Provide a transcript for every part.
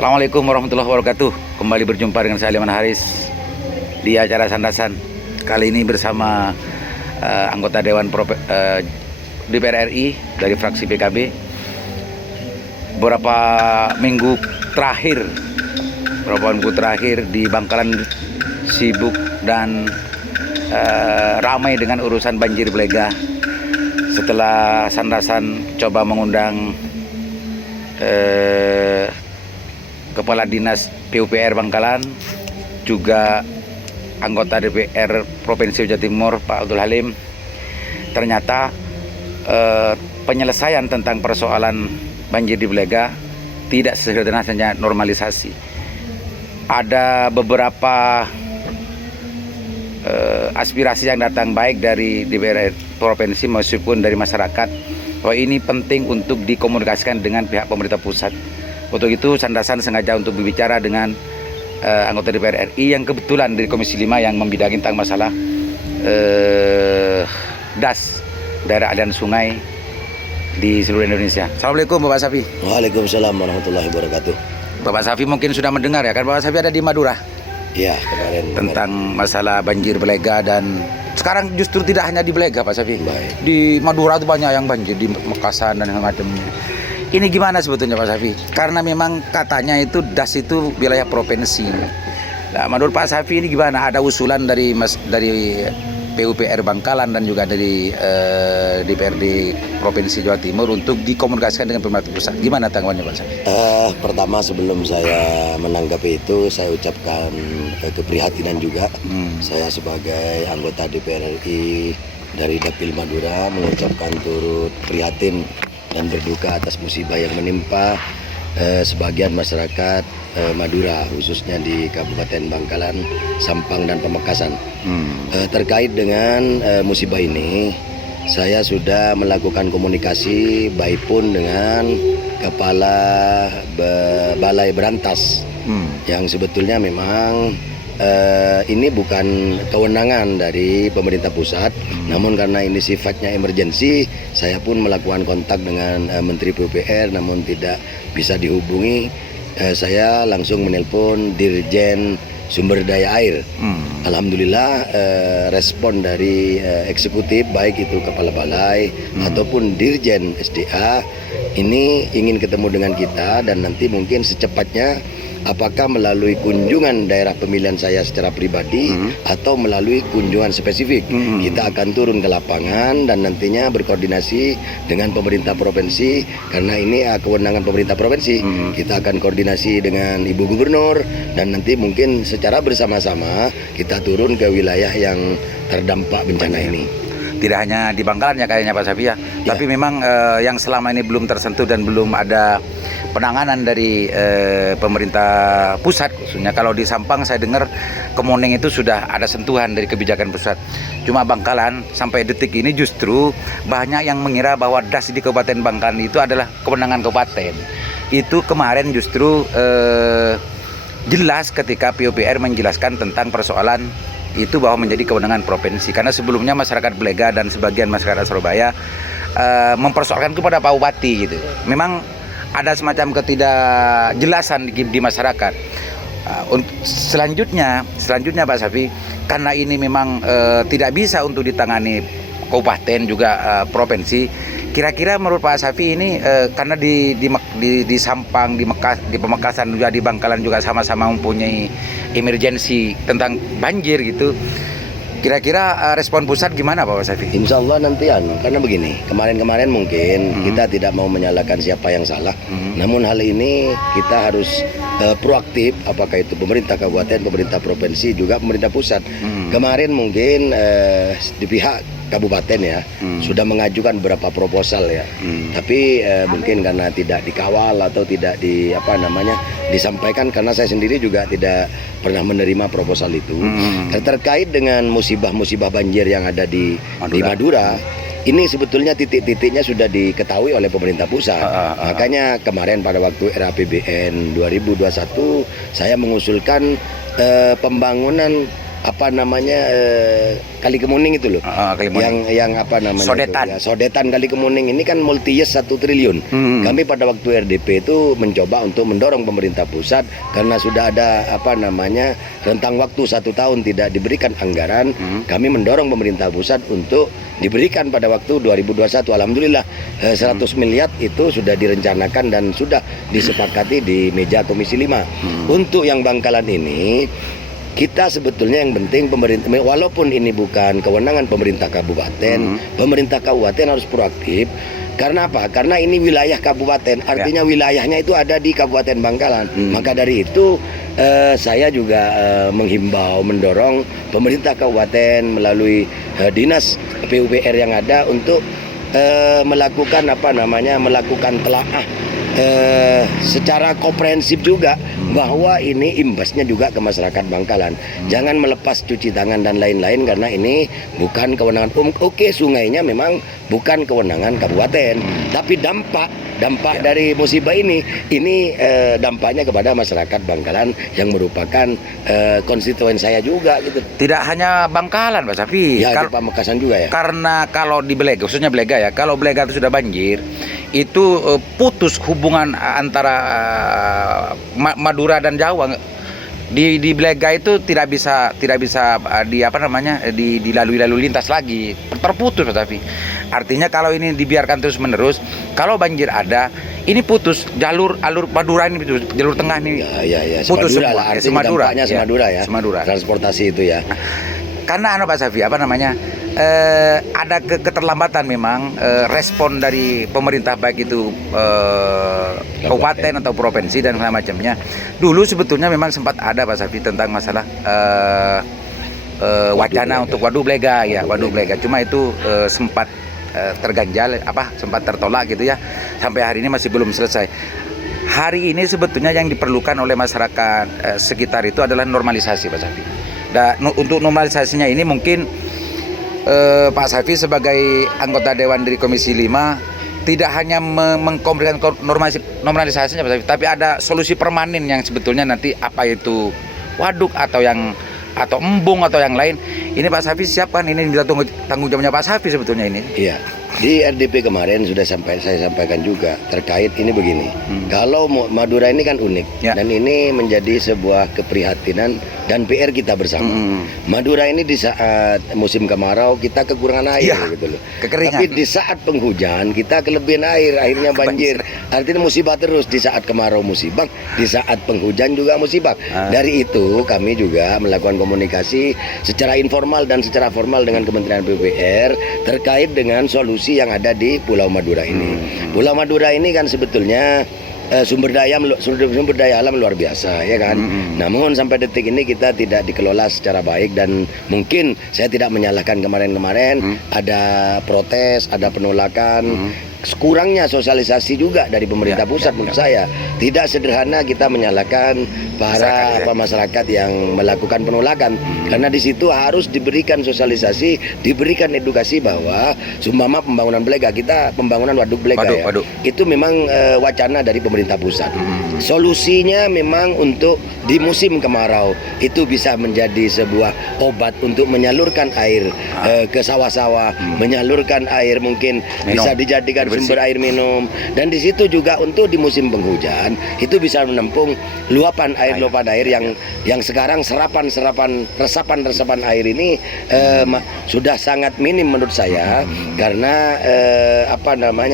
Assalamualaikum warahmatullahi wabarakatuh. Kembali berjumpa dengan saya Liman Haris di acara Sandasan. Kali ini bersama anggota Dewan DPR RI dari fraksi PKB. Beberapa minggu terakhir di Bangkalan sibuk dan ramai dengan urusan banjir belega. Setelah Sandasan coba mengundang Kepala Dinas PUPR Bangkalan, juga anggota DPR Provinsi Jawa Timur Pak Abdul Halim, ternyata penyelesaian tentang persoalan banjir di Belega tidak sesederhana hanya normalisasi. Ada beberapa aspirasi yang datang baik dari DPR Provinsi maupun dari masyarakat bahwa ini penting untuk dikomunikasikan dengan pihak pemerintah pusat. Untuk itu Sandasan sengaja untuk berbicara dengan anggota DPR RI yang kebetulan dari Komisi 5 yang membidangi tentang masalah DAS, daerah aliran sungai di seluruh Indonesia. Assalamualaikum Bapak Safi. Waalaikumsalam warahmatullahi wabarakatuh. Bapak Safi mungkin sudah mendengar ya, kan Bapak Safi ada di Madura. Iya, kemarin Tentang masalah banjir Belega, dan sekarang justru tidak hanya di Belega Pak Safi. Baik. Di Madura itu banyak yang banjir, di Mekasan dan macamnya. Ini gimana sebetulnya Pak Safi? Karena memang katanya itu DAS itu wilayah provinsi. Nah, menurut Pak Safi ini gimana? Ada usulan dari PUPR Bangkalan dan juga dari DPRD Provinsi Jawa Timur untuk dikomunikasikan dengan pemerintah pusat. Gimana tanggapannya Pak Safi? Pertama sebelum saya menanggapi itu, saya ucapkan keprihatinan juga. Saya sebagai anggota DPR RI dari Dapil Madura mengucapkan turut prihatin dan berduka atas musibah yang menimpa sebagian masyarakat Madura, khususnya di Kabupaten Bangkalan, Sampang dan Pamekasan. Terkait dengan musibah ini, saya sudah melakukan komunikasi baik pun dengan Kepala Balai Berantas, yang sebetulnya memang ini bukan kewenangan dari pemerintah pusat, namun karena ini sifatnya emergensi, saya pun melakukan kontak dengan Menteri PUPR, namun tidak bisa dihubungi. Saya langsung menelpon Dirjen Sumber Daya Air. Alhamdulillah respon dari eksekutif, baik itu Kepala Balai ataupun Dirjen SDA, ini ingin ketemu dengan kita, dan nanti mungkin secepatnya apakah melalui kunjungan daerah pemilihan saya secara pribadi atau melalui kunjungan spesifik, kita akan turun ke lapangan dan nantinya berkoordinasi dengan pemerintah provinsi, karena ini kewenangan pemerintah provinsi. Kita akan koordinasi dengan Ibu Gubernur dan nanti mungkin secara bersama-sama kita turun ke wilayah yang terdampak bencana ini. Tidak hanya di Bangkalan ya kayaknya Pak Safi ya, tapi memang yang selama ini belum tersentuh dan belum ada penanganan dari pemerintah pusat khususnya. Kalau di Sampang saya dengar Kemuning itu sudah ada sentuhan dari kebijakan pusat. Cuma Bangkalan sampai detik ini justru banyak yang mengira bahwa DAS di Kabupaten Bangkalan itu adalah kewenangan kabupaten. Itu kemarin justru jelas ketika PUPR menjelaskan tentang persoalan itu bahwa menjadi kewenangan provinsi, karena sebelumnya masyarakat Belega dan sebagian masyarakat Surabaya mempersoalkan kepada Pak Bupati gitu. Memang ada semacam ketidakjelasan di masyarakat. Selanjutnya Pak Safi, karena ini memang tidak bisa untuk ditangani kabupaten juga provinsi. Kira-kira menurut Pak Safi ini karena di Sampang, di Pamekasan juga, di Bangkalan juga sama-sama mempunyai emergensi tentang banjir gitu. Kira-kira respon pusat gimana Pak Safi? Insya Allah nantian, karena begini, kemarin mungkin kita tidak mau menyalahkan siapa yang salah, namun hal ini kita harus proaktif, apakah itu pemerintah kabupaten, pemerintah provinsi, juga pemerintah pusat. Kemarin mungkin di pihak kabupaten ya sudah mengajukan beberapa proposal ya, tapi mungkin karena tidak dikawal atau tidak disampaikan, karena saya sendiri juga tidak pernah menerima proposal itu. Terkait dengan musibah banjir yang ada di Madura, ini sebetulnya titik-titiknya sudah diketahui oleh pemerintah pusat. Makanya kemarin pada waktu RAPBN 2021 saya mengusulkan pembangunan apa namanya Kali Kemuning itu loh. Kali Kemuning. Yang apa namanya? Sodetan. Itu, ya, Sodetan Kali Kemuning ini kan multi-yes 1 triliun. Kami pada waktu RDP itu mencoba untuk mendorong pemerintah pusat karena sudah ada apa namanya rentang waktu 1 tahun tidak diberikan anggaran. Kami mendorong pemerintah pusat untuk diberikan pada waktu 2021. Alhamdulillah 100 miliar itu sudah direncanakan dan sudah disepakati di meja Komisi 5. Untuk yang Bangkalan ini kita sebetulnya yang penting pemerintah, walaupun ini bukan kewenangan pemerintah kabupaten, pemerintah kabupaten harus proaktif. Karena apa? Karena ini wilayah kabupaten, artinya wilayahnya itu ada di Kabupaten Bangkalan. Maka dari itu saya juga menghimbau, mendorong pemerintah kabupaten melalui dinas PUPR yang ada untuk melakukan apa namanya, melakukan telaah secara komprehensif juga bahwa ini imbasnya juga ke masyarakat Bangkalan. Jangan melepas cuci tangan dan lain-lain karena ini bukan kewenangan Oke, sungainya memang bukan kewenangan kabupaten, tapi dampak dari musibah ini dampaknya kepada masyarakat Bangkalan yang merupakan konstituen saya juga gitu. Tidak hanya Bangkalan, Pak Safi. Ya, di Pamekasan juga ya. Karena kalau di Belega, khususnya Belega ya, kalau Belega itu sudah banjir, itu putus hubungan antara Madura dan Jawa. Di Belega itu tidak bisa dilalui lalu lintas lagi, terputus, Pak Safi. Artinya kalau ini dibiarkan terus menerus, kalau banjir ada, ini putus alur Madura ini, jalur tengah ini putus Semadura semua. lah, artinya dampaknya Semadura ya. Semadura. Transportasi itu ya. Karena Pak Safi, ada keterlambatan memang respon dari pemerintah, baik itu kabupaten atau provinsi dan segala macamnya. Dulu sebetulnya memang sempat ada, Pak Safi, tentang masalah wacana untuk Waduk Belega ya, Waduk Belega. Cuma itu sempat terganjal, sempat tertolak gitu ya. Sampai hari ini masih belum selesai. Hari ini sebetulnya yang diperlukan oleh masyarakat sekitar itu adalah normalisasi, Pak Safi. Dan untuk normalisasinya ini mungkin Pak Safi sebagai anggota Dewan dari Komisi 5 tidak hanya mengkomunikasikan normalisasinya, Pak Safi, tapi ada solusi permanen yang sebetulnya nanti apa itu waduk atau embung atau yang lain. Ini Pak Safi siapkan, ini minta tanggung jawabnya Pak Safi sebetulnya ini. Iya. Di RDP kemarin sudah saya sampaikan juga terkait ini begini. Kalau Madura ini kan unik dan ini menjadi sebuah keprihatinan dan PR kita bersama. Madura ini di saat musim kemarau kita kekurangan air gitu loh. Kekeringan. Tapi di saat penghujan kita kelebihan air, akhirnya banjir. Artinya musibah terus, di saat kemarau musibah, di saat penghujan juga musibah. Dari itu kami juga melakukan komunikasi secara informal dan secara formal dengan Kementerian PUPR terkait dengan solusi yang ada di Pulau Madura ini. Pulau Madura ini kan sebetulnya sumber daya alam luar biasa ya kan. Namun sampai detik ini kita tidak dikelola secara baik dan mungkin saya tidak menyalahkan kemarin ada protes, ada penolakan. Kurangnya sosialisasi juga dari pemerintah pusat menurut saya. Tidak sederhana kita menyalahkan para masyarakat yang melakukan penolakan, karena di situ harus diberikan sosialisasi, diberikan edukasi bahwa sumpama pembangunan Belega kita, pembangunan Waduk Belega waduk. Itu memang wacana dari pemerintah pusat. Solusinya memang untuk di musim kemarau itu bisa menjadi sebuah obat untuk menyalurkan air ke sawah-sawah, menyalurkan air mungkin bisa dijadikan sumber air minum, dan di situ juga untuk di musim penghujan itu bisa menampung luapan air yang sekarang resapan air ini sudah sangat minim menurut saya, karena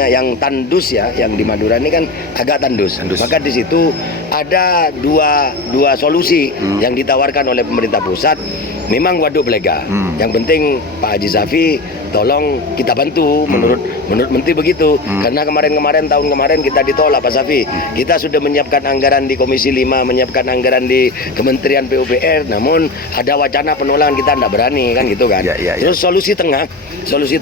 yang tandus ya, yang di Madura ini kan agak tandus. Maka di situ ada dua solusi yang ditawarkan oleh pemerintah pusat. Memang Waduk Belega. Yang penting Pak Haji Safi tolong kita bantu, menurut Menteri begitu. Karena tahun kemarin kita ditolak, Pak Safi. Kita sudah menyiapkan anggaran di Komisi 5, menyiapkan anggaran di Kementerian PUPR, namun ada wacana penolakan, kita tidak berani kan gitu kan. Terus solusi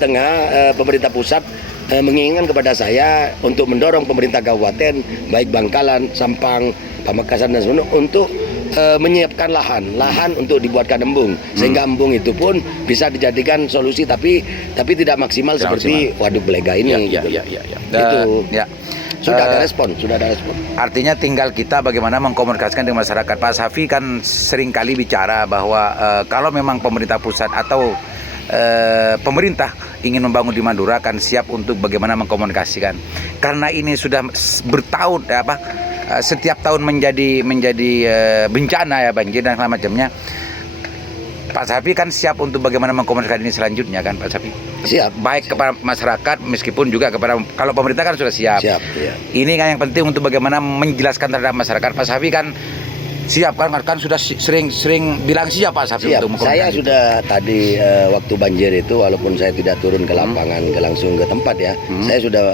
tengah pemerintah pusat menginginkan kepada saya untuk mendorong pemerintah kabupaten baik Bangkalan, Sampang, Pamekasan dan Semarang untuk menyiapkan lahan untuk dibuatkan embung, sehingga embung itu pun bisa dijadikan solusi tapi tidak maksimal seperti Waduk Belega ini. Sudah ada respon, sudah ada respon. Artinya tinggal kita bagaimana mengkomunikasikan dengan masyarakat. Pak Safi kan sering kali bicara bahwa kalau memang pemerintah pusat atau pemerintah ingin membangun di Madura kan siap untuk bagaimana mengkomunikasikan. Karena ini sudah bertahun setiap tahun menjadi bencana ya, banjir dan segala macamnya. Pak Safi kan siap untuk bagaimana mengkomunikasikan ini selanjutnya kan Pak Safi? Siap. Baik kepada masyarakat meskipun juga kepada, kalau pemerintah kan sudah siap. Siap, iya. Ini kan yang penting untuk bagaimana menjelaskan terhadap masyarakat. Pak Safi kan siap kan sudah sering bilang siap Pak Safi Siap. untuk Saya sudah tadi waktu banjir itu walaupun saya tidak turun ke lapangan langsung ke tempat ya, saya sudah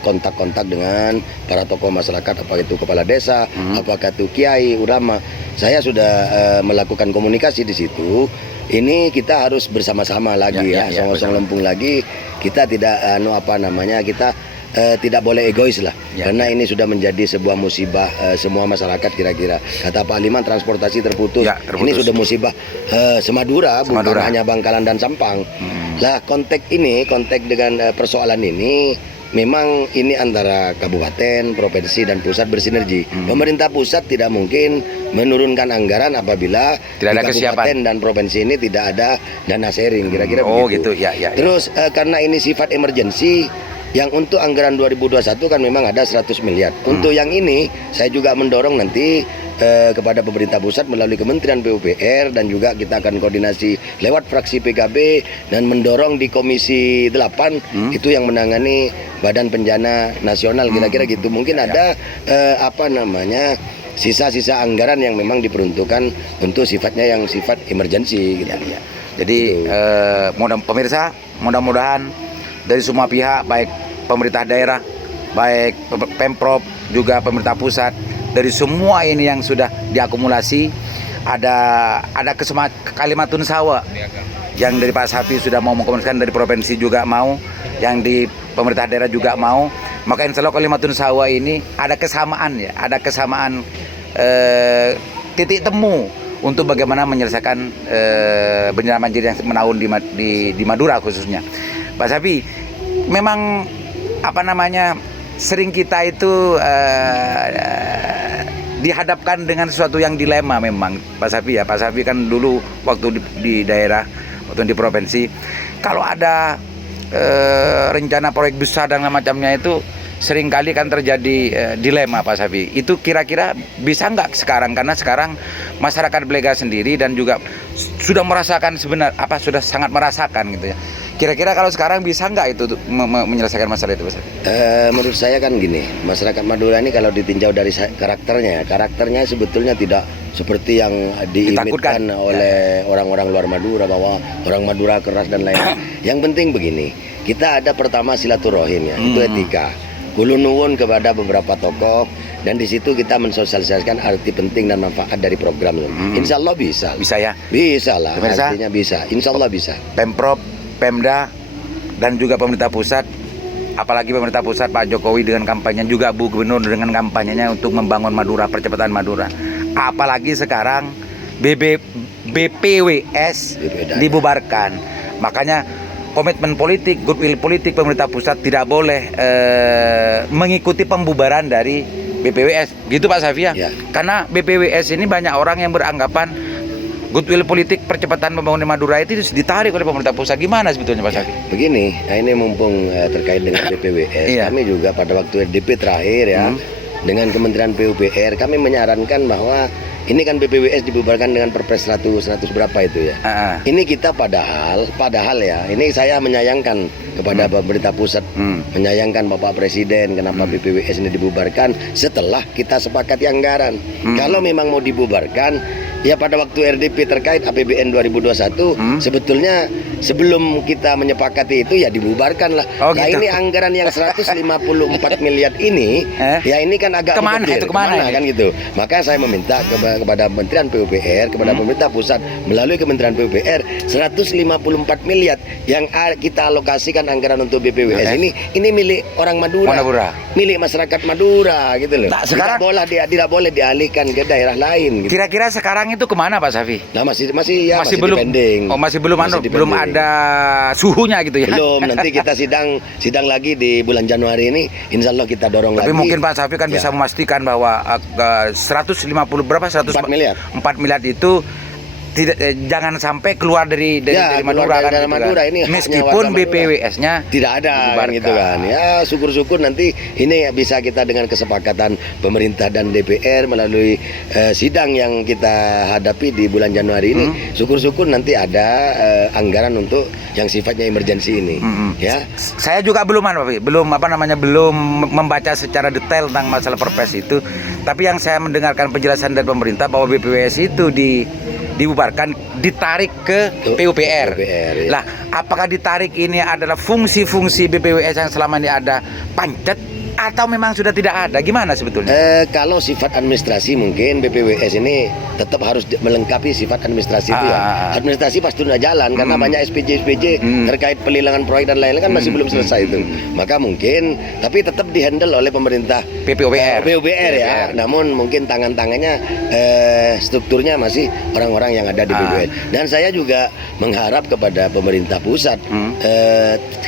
kontak-kontak dengan para tokoh masyarakat, apakah itu kepala desa, apakah itu kiai, ulama. Saya sudah melakukan komunikasi di situ. Ini kita harus bersama-sama lagi sama-sama lempung lagi. Kita tidak kita tidak boleh egois lah, karena ini sudah menjadi sebuah musibah semua masyarakat kira-kira. Kata Pak Liman, transportasi terputus. Ini sudah musibah semadura, bukan hanya Bangkalan dan Sampang. Lah konteks dengan persoalan ini, memang ini antara kabupaten, provinsi dan pusat bersinergi. Pemerintah pusat tidak mungkin menurunkan anggaran apabila tidak ada di kabupaten dan provinsi ini tidak ada dana sharing, kira-kira begitu. Terus karena ini sifat emergensi, yang untuk anggaran 2021 kan memang ada 100 miliar. Untuk yang ini saya juga mendorong nanti kepada pemerintah pusat melalui Kementerian PUPR, dan juga kita akan koordinasi lewat fraksi PKB dan mendorong di Komisi 8 itu yang menangani Badan Bencana Nasional, kira-kira gitu. Mungkin ada sisa-sisa anggaran yang memang diperuntukkan untuk sifatnya yang sifat emergensi gitu. Jadi pemirsa, mudah-mudahan dari semua pihak, baik pemerintah daerah, baik Pemprov, juga pemerintah pusat, dari semua ini yang sudah diakumulasi, ada Kalimatun Sawa yang dari Pak Safi sudah mau mengkomunikasikan, dari provinsi juga mau, yang di pemerintah daerah juga mau. Maka insya Allah Kalimatun Sawa ini ada kesamaan titik temu untuk bagaimana menyelesaikan bencana banjir yang menaun di Madura khususnya. Pak Safi, memang sering kita itu dihadapkan dengan sesuatu yang dilema memang Pak Safi ya. Pak Safi kan dulu waktu di daerah, waktu di provinsi, kalau ada rencana proyek besar dan macamnya itu seringkali kan terjadi dilema Pak Safi. Itu kira-kira bisa nggak sekarang, karena sekarang masyarakat Belega sendiri dan juga sudah merasakan sudah sangat merasakan gitu ya. Kira-kira kalau sekarang bisa nggak itu menyelesaikan masalah itu Pak Safi? Menurut saya kan gini, masyarakat Madura ini kalau ditinjau dari karakternya sebetulnya tidak seperti yang diimitkan oleh orang-orang luar Madura, bahwa orang Madura keras dan lain-lain. Yang penting begini, kita ada pertama silaturahim ya, itu etika. Kulu nuwun kepada beberapa tokoh, dan di situ kita mensosialisasikan arti penting dan manfaat dari program. Insya Allah bisa. Bisa ya? Bisa lah, Pemirsa, artinya bisa. Insya Allah bisa. Pemprov, Pemda, dan juga pemerintah pusat, apalagi pemerintah pusat Pak Jokowi dengan kampanye, juga Bu Gubernur dengan kampanyenya untuk membangun Madura, percepatan Madura. Apalagi sekarang BPWS dibubarkan. Makanya komitmen politik, goodwill politik pemerintah pusat tidak boleh mengikuti pembubaran dari BPWS, gitu Pak Safi ya? Karena BPWS ini banyak orang yang beranggapan goodwill politik percepatan pembangunan Madura itu ditarik oleh pemerintah pusat. Gimana sebetulnya Pak Safi? Begini, ini mumpung terkait dengan BPWS, kami juga pada waktu RDP terakhir ya, dengan Kementerian PUPR kami menyarankan bahwa ini kan BPWS dibubarkan dengan Perpres 100 berapa itu ya. Ini kita padahal ya, ini saya menyayangkan kepada pemerintah pusat, menyayangkan Bapak Presiden kenapa BPWS ini dibubarkan setelah kita sepakati anggaran. Kalau memang mau dibubarkan, ya pada waktu RDP terkait APBN 2021 sebetulnya sebelum kita menyepakati itu ya dibubarkan lah. Nah ini anggaran yang 154 miliar ini ya ini kan agak kemana kan gitu. Maka saya meminta kepada Kementerian PUPR, kepada pemerintah pusat melalui Kementerian PUPR 154 miliar yang kita alokasikan anggaran untuk BPWS ini milik orang Madura, milik masyarakat Madura gitu loh. Tidak boleh dialihkan ke daerah lain gitu. Kira-kira sekarang sekarang itu kemana Pak Safi? Nah masih belum dipending. Oh, masih belum Masih belum dipending. ada suhunya gitu ya. Belum, nanti kita sidang lagi di bulan Januari ini, insya Allah kita dorong Tapi lagi. mungkin Pak Safi kan Ya. bisa memastikan bahwa 150 berapa 4 miliar. 4 miliar itu tidak jangan sampai keluar dari Ya, keluar Madura dari kan, gitu Madura. kan. Ini haknya Meskipun warga Madura. BPWS-nya Tidak ada kan dibubarkan. gitu kan. Ya syukur-syukur nanti ini bisa kita dengan kesepakatan pemerintah dan DPR melalui sidang yang kita hadapi di bulan Januari ini. Syukur-syukur nanti ada anggaran untuk yang sifatnya emergensi ini. Ya. Saya juga belum belum membaca secara detail tentang masalah Perpres itu. Tapi yang saya mendengarkan penjelasan dari pemerintah bahwa BPWS itu dibubarkan, ditarik ke PUPR. PUPR, ya. Lah, apakah ditarik ini adalah fungsi-fungsi BPWS yang selama ini ada pancet atau memang sudah tidak ada? Gimana sebetulnya? Kalau sifat administrasi mungkin BPWS ini tetap harus melengkapi sifat administrasi itu ya. Administrasi pasti sudah jalan karena banyak SPJ terkait pelelangan proyek dan lain-lain kan masih belum selesai itu. Maka mungkin tapi tetap dihandle oleh pemerintah PUPR ya. Namun mungkin tangan-tangannya strukturnya masih orang-orang yang ada di BPWS. Dan saya juga mengharap kepada pemerintah pusat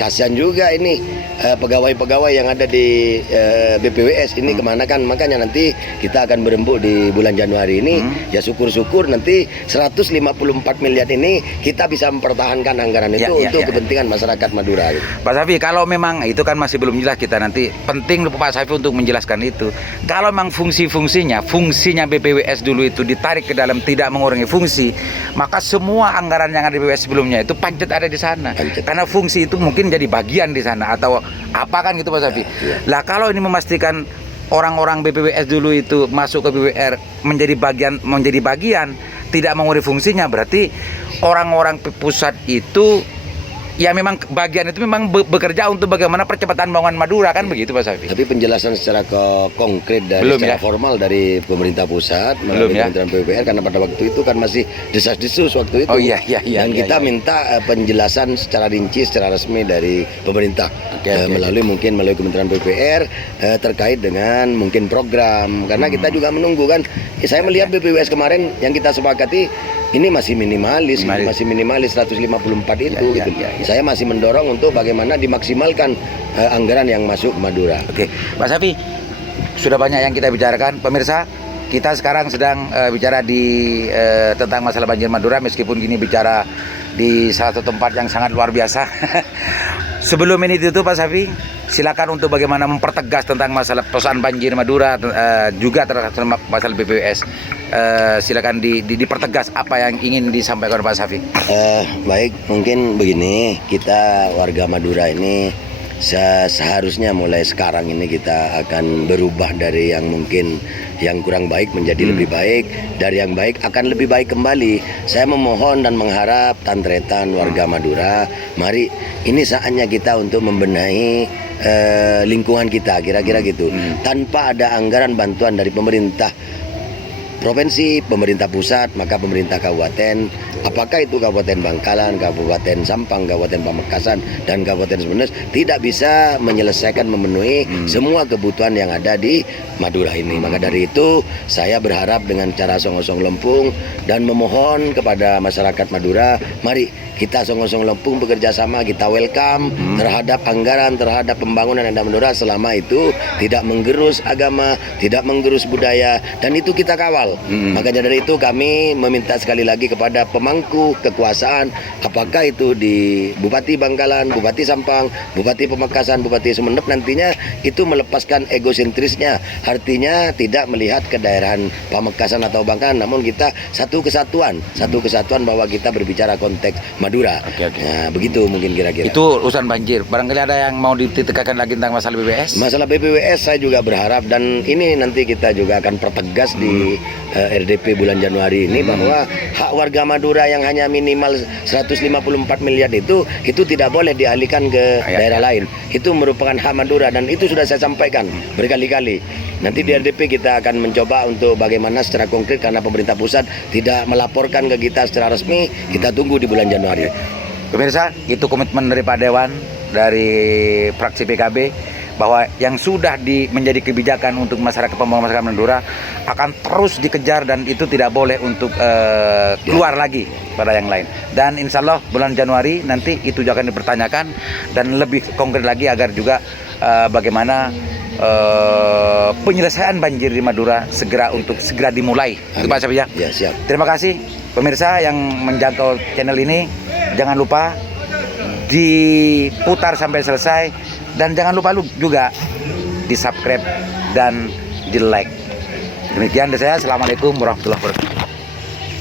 kasihan juga ini pegawai-pegawai yang ada di BPWS ini kemana kan, makanya nanti kita akan berembuk di bulan Januari ini. Ya syukur-syukur nanti 154 miliar ini kita bisa mempertahankan anggaran itu untuk kepentingan masyarakat Madura gitu. Pak Safi, kalau memang itu kan masih belum jelas, kita nanti penting Pak Safi untuk menjelaskan itu. Kalau memang fungsinya BPWS dulu itu ditarik ke dalam tidak mengurangi fungsi, maka semua anggaran yang ada di BPWS sebelumnya itu pancet ada di sana. Karena fungsi itu mungkin jadi bagian di sana atau apa kan gitu Pak Safi. Lah kalau ini memastikan orang-orang BPWS dulu itu masuk ke BPR menjadi bagian tidak mengurangi fungsinya, berarti orang-orang pusat itu ya memang bagian itu memang bekerja untuk bagaimana percepatan pembangunan Madura kan begitu Pak Safi. Tapi penjelasan secara konkret dari Belum, secara ya? formal dari pemerintah pusat Belum, melalui ya? Kementerian PUPR karena pada waktu itu kan masih desas-desus waktu itu. Oh iya. Dan kita minta penjelasan secara rinci, secara resmi dari pemerintah melalui Kementerian PUPR terkait dengan mungkin program. Karena kita juga menunggu kan. Saya melihat BPWS kemarin yang kita sepakati ini masih minimalis 154 itu. Gitu. Saya masih mendorong untuk bagaimana dimaksimalkan anggaran yang masuk ke Madura. Oke, Pak Safi, sudah banyak yang kita bicarakan, pemirsa. Kita sekarang sedang bicara tentang masalah banjir Madura, meskipun gini bicara di salah satu tempat yang sangat luar biasa. Sebelum ini ditutup Pak Safi, silakan untuk bagaimana mempertegas tentang masalah persoalan banjir Madura, juga terhadap masalah BPWS. Silakan dipertegas apa yang ingin disampaikan Pak Safi. Baik, mungkin begini, kita warga Madura ini seharusnya mulai sekarang ini kita akan berubah dari yang mungkin yang kurang baik menjadi lebih baik, dari yang baik akan lebih baik kembali. Saya memohon dan mengharap tantretan warga Madura, mari ini saatnya kita untuk membenahi lingkungan kita, kira-kira gitu. Tanpa ada anggaran bantuan dari pemerintah provinsi, pemerintah pusat, maka pemerintah kabupaten, apakah itu Kabupaten Bangkalan, Kabupaten Sampang, Kabupaten Pamekasan, dan Kabupaten Semenes tidak bisa menyelesaikan, memenuhi semua kebutuhan yang ada di Madura ini. Maka dari itu saya berharap dengan cara Song-Osong Lempung dan memohon kepada masyarakat Madura, mari kita Song-Osong Lempung bekerja sama, kita welcome terhadap anggaran, terhadap pembangunan yang ada di Madura selama itu tidak menggerus agama, tidak menggerus budaya, dan itu kita kawal. Makanya dari itu kami meminta sekali lagi kepada pemangku kekuasaan, apakah itu di Bupati Bangkalan, Bupati Sampang, Bupati Pamekasan, Bupati Sumeneb, nantinya itu melepaskan egosentrisnya, artinya tidak melihat kedaerahan Pamekasan atau Bangkalan, namun kita satu kesatuan bahwa kita berbicara konteks Madura. Nah, begitu mungkin kira-kira. Itu urusan banjir. Barangkali ada yang mau ditekankan lagi tentang masalah BPWS? Masalah BPWS saya juga berharap, dan ini nanti kita juga akan pertegas di RDP bulan Januari ini bahwa hak warga Madura yang hanya minimal 154 miliar itu tidak boleh dialihkan ke daerah lain. Itu merupakan hak Madura dan itu sudah saya sampaikan berkali-kali. Nanti di RDP kita akan mencoba untuk bagaimana secara konkret, karena pemerintah pusat tidak melaporkan ke kita secara resmi. Kita tunggu di bulan Januari. Pemirsa, itu komitmen dari Pak Dewan, dari fraksi PKB, bahwa yang sudah menjadi kebijakan untuk masyarakat pembangunan masyarakat Madura akan terus dikejar dan itu tidak boleh untuk keluar lagi pada yang lain. Dan insya Allah bulan Januari nanti itu juga akan dipertanyakan dan lebih konkret lagi agar juga bagaimana penyelesaian banjir di Madura segera dimulai. Itu Pak Sabi ya. Ya, siap. Terima kasih pemirsa yang menjangkau channel ini. Jangan lupa diputar sampai selesai dan jangan lupa juga di subscribe dan di like. Demikian dari saya. Assalamualaikum warahmatullahi wabarakatuh.